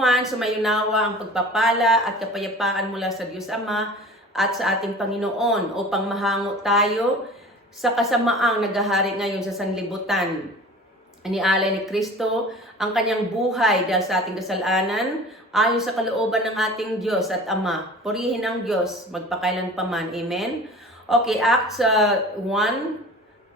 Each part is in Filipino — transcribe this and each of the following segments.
1, sumayunawa ang pagpapala at kapayapaan mula sa Diyos Ama at sa ating Panginoon upang mahango tayo sa kasamaang naghahari ngayon sa sanlibutan. Inialay ni Kristo ang kanyang buhay dahil sa ating kasalanan ayon sa kalooban ng ating Diyos at Ama. Purihin ang Diyos magpakailanpaman. Amen? Okay, Acts 1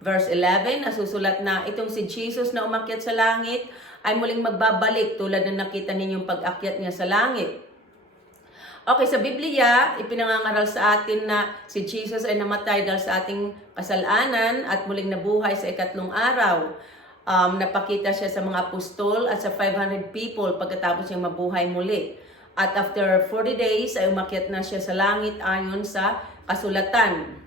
verse 11, nasusulat na itong si Jesus na umakyat sa langit ay muling magbabalik tulad na nakita ninyong pag-akyat niya sa langit. Okay, sa Biblia, ipinangangaral sa atin na si Jesus ay namatay dahil sa ating kasalanan at muling nabuhay sa ikatlong araw. Napakita siya sa mga apostol at sa 500 people pagkatapos niyang mabuhay muli. At after 40 days ay umakyat na siya sa langit ayon sa kasulatan.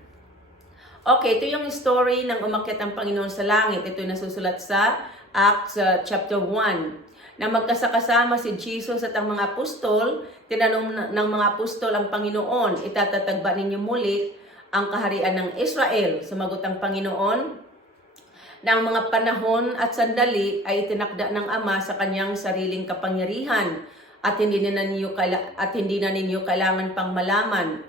Okay, ito yung story ng umakyat ang Panginoon sa langit. Ito yung nasusulat sa Acts chapter 1. Na magkasakasama si Jesus at ang mga apostol, tinanong ng mga apostol ang Panginoon, itatatag ba ninyo muli ang kaharian ng Israel? Sumagot ang Panginoon, na ang mga panahon at sandali ay itinakda ng Ama sa kanyang sariling kapangyarihan at hindi na ninyo kailangan pang malaman.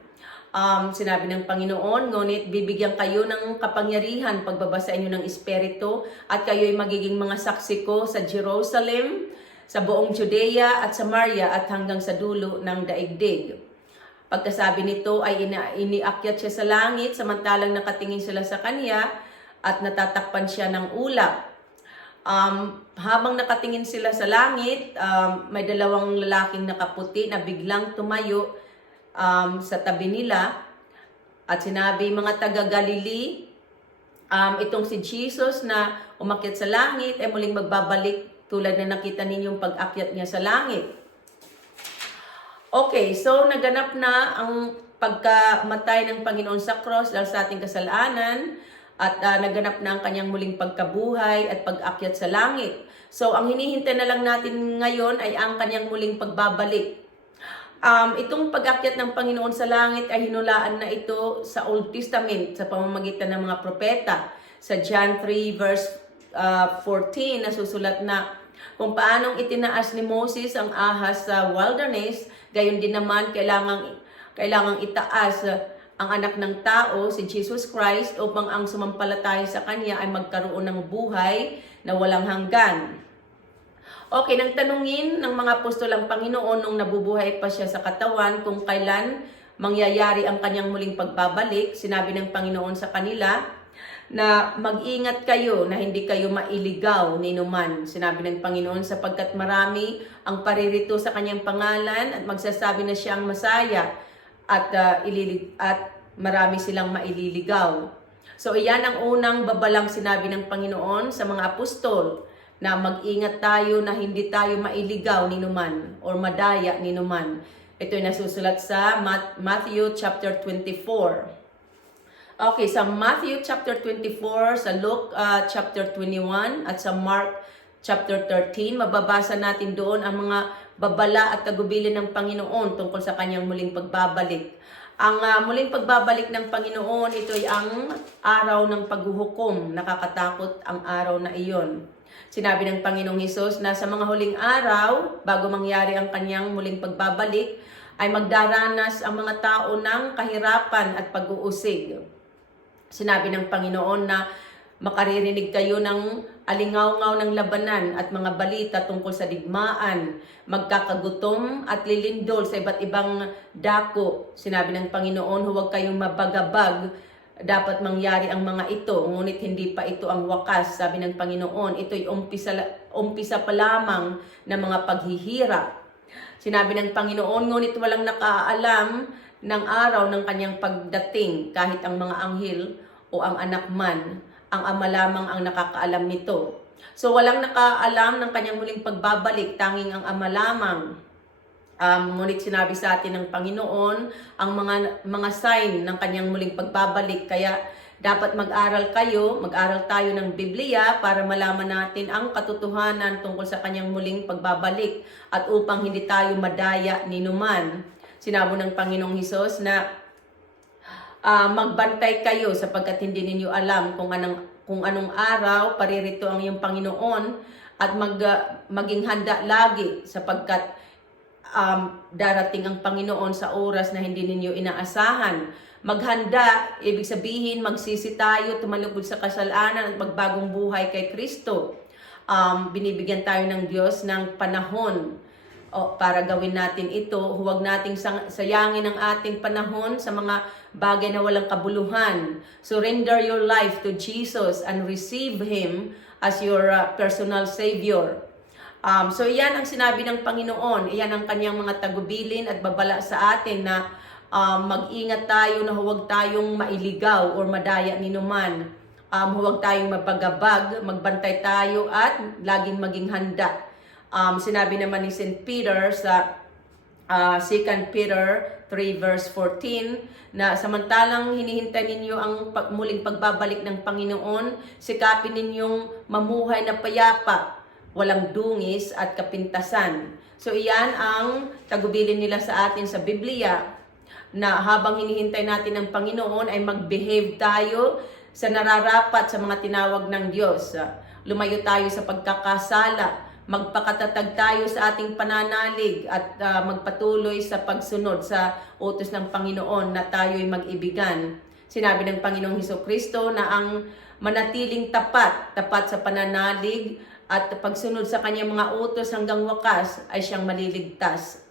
Sinabi ng Panginoon, ngunit bibigyan kayo ng kapangyarihan pagbabasa inyo ng Espiritu at kayo'y magiging mga saksi ko sa Jerusalem, sa buong Judea at Samaria at hanggang sa dulo ng daigdig. Pagkasabi nito ay iniakyat siya sa langit samantalang nakatingin sila sa kanya at natatakpan siya ng ulap. Habang nakatingin sila sa langit, may dalawang lalaking nakaputi na biglang tumayo sa tabi nila at sinabi, mga taga-Galilee, itong si Jesus na umakyat sa langit ay muling magbabalik tulad na nakita ninyong pag-akyat niya sa langit. Okay, so naganap na ang pagkamatay ng Panginoon sa cross dahil sa ating kasalanan at naganap na ang kanyang muling pagkabuhay at pag-akyat sa langit. So ang hinihintay na lang natin ngayon ay ang kanyang muling pagbabalik. Itong pag-akyat ng Panginoon sa langit ay hinulaan na ito sa Old Testament sa pamamagitan ng mga propeta. Sa John 3 verse 14 nasusulat na kung paanong itinaas ni Moses ang ahas sa wilderness, gayon din naman kailangang itaas ang anak ng tao, si Jesus Christ, upang ang sumampalataya sa kanya ay magkaroon ng buhay na walang hanggan. Okay, nang tanungin ng mga apostol ang Panginoon nung nabubuhay pa siya sa katawan kung kailan mangyayari ang kanyang muling pagbabalik, sinabi ng Panginoon sa kanila na mag-ingat kayo na hindi kayo mailigaw ni numan. Sinabi ng Panginoon sapagkat marami ang paririto sa kanyang pangalan at magsasabi na siya ang Masaya at marami silang maililigaw. So iyan ang unang babalang sinabi ng Panginoon sa mga apostol, na mag-ingat tayo na hindi tayo mailigaw ni numan or madaya ni numan. Ito ay nasusulat sa Matthew chapter 24. Okay, sa Matthew chapter 24, sa Luke chapter 21 at sa Mark chapter 13, mababasa natin doon ang mga babala at tagubilin ng Panginoon tungkol sa kanyang muling pagbabalik. Ang muling pagbabalik ng Panginoon, ito ay ang araw ng paghuhukom. Nakakatakot ang araw na iyon. Sinabi ng Panginoong Hesus na sa mga huling araw, bago mangyari ang kanyang muling pagbabalik, ay magdaranas ang mga tao ng kahirapan at pag-uusig. Sinabi ng Panginoon na makaririnig kayo ng alingaw-ngaw ng labanan at mga balita tungkol sa digmaan, magkakagutom at lilindol sa iba't ibang dako. Sinabi ng Panginoon, huwag kayong mabagabag, dapat mangyari ang mga ito, ngunit hindi pa ito ang wakas. Sabi ng Panginoon, ito'y umpisa pa lamang ng mga paghihirap. Sinabi ng Panginoon, ngunit walang nakaalam ng araw ng kanyang pagdating, kahit ang mga anghel o ang anak man, ang Ama lamang ang nakakaalam nito. So walang nakaalam ng kanyang muling pagbabalik, tanging ang Ama lamang. Ngunit sinabi sa atin ng Panginoon ang mga sign ng kanyang muling pagbabalik. Kaya dapat mag-aral tayo ng Biblia para malaman natin ang katotohanan tungkol sa kanyang muling pagbabalik at upang hindi tayo madaya ni numan. Sinabi ng Panginoong Hesus na magbantay kayo sapagkat hindi ninyo alam kung anong araw paririto ang iyong Panginoon at maging handa lagi sapagkat darating ang Panginoon sa oras na hindi ninyo inaasahan. Maghanda, ibig sabihin magsisi tayo, tumalubod sa kasalanan at magbagong buhay kay Kristo. Binibigyan tayo ng Diyos ng panahon para gawin natin ito. Huwag nating sayangin ang ating panahon sa mga bagay na walang kabuluhan. Surrender your life to Jesus and receive Him as your personal Savior. So iyan ang sinabi ng Panginoon, iyan ang kanyang mga tagubilin at babala sa atin na mag-ingat tayo na huwag tayong mailigaw or madaya ni numan. Huwag tayong mapagabag, magbantay tayo at laging maging handa. Sinabi naman ni St. Peter sa 2 Peter 3 verse 14 na samantalang hinihintay ninyo ang muling pagbabalik ng Panginoon, sikapin ninyong mamuhay na payapa, walang dungis at kapintasan. So iyan ang tagubilin nila sa atin sa Biblia, na habang hinihintay natin ang Panginoon ay mag-behave tayo sa nararapat sa mga tinawag ng Diyos. Lumayo tayo sa pagkakasala, magpakatatag tayo sa ating pananalig at magpatuloy sa pagsunod sa utos ng Panginoon na tayo'y mag-ibigan. Sinabi ng Panginoong Hesukristo na ang manatiling tapat sa pananalig at pagsunod sa kanyang mga utos hanggang wakas ay siyang maliligtas.